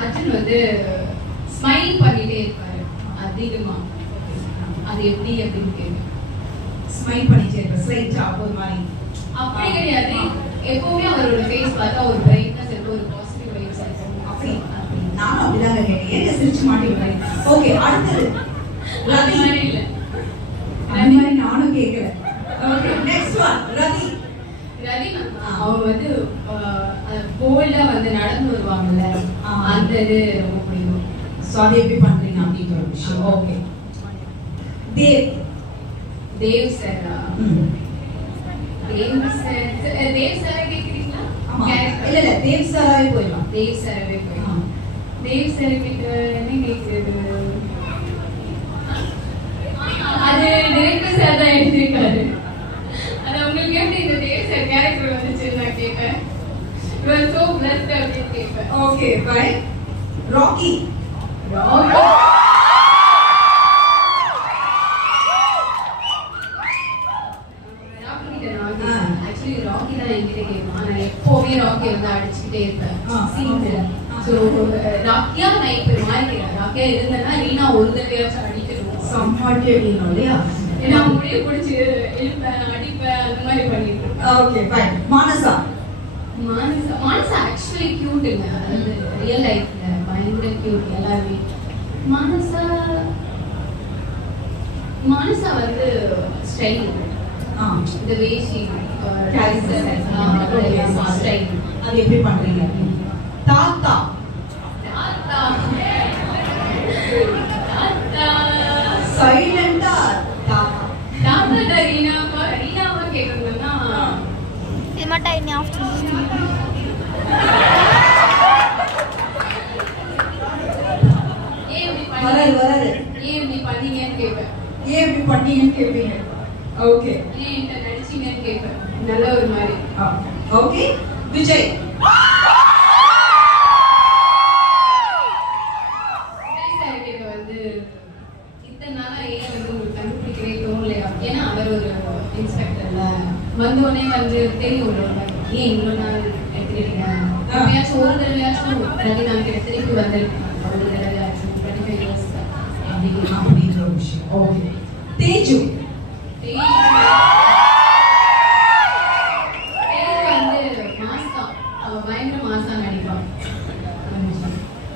அர்ஜுன் வந்து ஸ்மைல் பண்ணிட்டே இருப்பாரு அதிகமா. அது எப்படி அப்படின்னு கேட்கும். ஸ்மைல் பண்ணிட்டே இருப்பாரு ஸ்ட்ரைட்டா ஒரு மாதிரி. அப்படி கிடையாது, எப்பவுமே அவரோட ஃபேஸ் பார்த்தா ஒரு பிரைட்னஸ் இருக்கும், ஒரு பாசிட்டிவ் வைப்ஸ் இருக்கும். அப்படி நானும் அப்படிதான் கேட்டேன். ஏன் சிரிச்சு மாட்டேங்கிறேன். ஓகே, அடுத்தது அது மாதிரி இல்ல, அந்த மாதிரி நானும் கேட்கல. ஓகே, நெக்ஸ்ட் ஒன் ரதி. ரதி அவங்க வந்து போல்டா வந்து நடந்து வருவாங்கல்ல, அந்த இது ரொம்ப பிடிக்கும். ஸோ அதை எப்படி பண்றீங்க அப்படின்ற ஒரு விஷயம். ஓகே, தேவ். தேவ் சாரா? தேவ் சாரா கேக்குறீங்களா? இல்ல இல்ல, தேவ் சாராவே போயிடலாம். தேவ் சாராவே போயிடலாம். தேவ் சாரா கிட்ட என்ன கேக்குறது? அது டைரக்டர் சார் தான் எழுதியிருக்காரு. அது உங்களுக்கு எப்படி இந்த தேவ் சார் கேரக்டர் வந்துச்சுன்னு நான் கேட்பேன். You are so blessed அப்படின்னு கேட்பேன். Okay, bye. Rocky. Rocky actually Rocky தான் என்கிட்ட கேட்பான். நான் எப்பவுமே ராக்கி வந்து அடிச்சுக்கிட்டே இருப்பேன் சீன்ல. ஸோ ராக்கியா நான் இப்போ மாறிக்கிறேன். ராக்கியா இருந்தேன்னா ரீனா ஒரு தடவையாச்சும் அடிக்கணும், சம்பாட்டி அடிக்கணும் இல்லையா? ஏன்னா முடிய பிடிச்சி இழுப்பேன், அடிப்பேன், அந்த மாதிரி பண்ணிட்டு இருக்கேன். Okay, bye. Manasa. Manasa actually கியூட்டுங்க. அதாவது ரியல் லைஃப்ல பயங்கர கியூட் எல்லாருமே. மானசா வந்து style, the way she carries herself, style. அது எப்படி பண்றீங்க? தாத்தா. சைலண்டா தாத்தா ரீனாவா கேக்குறதுன்னா இது மட்டும் என்ன ஆஃப்டர் வராது. ஏன் இப்படி பண்ணீங்கன்னு கேட்பேன். ஏன் இப்படி பண்ணீங்கன்னு கேட்பீங்க. ஓகே, ஏன் இந்த நடிச்சீங்கன்னு கேட்பேன். நல்ல ஒரு மாதிரி. ஓகே, விஜய். சார் கிட்ட வந்து இத்தனை நாளா ஏன் வந்து உங்களுக்கு கண்டுபிடிக்கவே தோணலையா? ஏன்னா அவர் ஒரு இன்ஸ்பெக்டர்ல வந்தோடனே வந்து தெரியும் ஏன் இவ்வளவு நாள் எடுத்துக்கிட்டீங்க. எப்பயாச்சும் ஒரு தடவையாச்சும் ரவி நான் கிட்ட திருப்பி வந்திருக்கேன். ஒரு தடவையாச்சும் 25 years அப்படின்ற ஒரு விஷயம். ஓகே, தேஜு.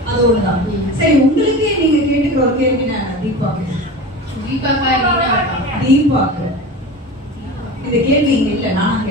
அது ஒண்ணுதான். சரி, உங்களுக்கு நீங்க கேட்டுக்கிற ஒரு கேள்வி நான் தீபாக்கு. இந்த கேள்வி இங்க இல்ல, நான்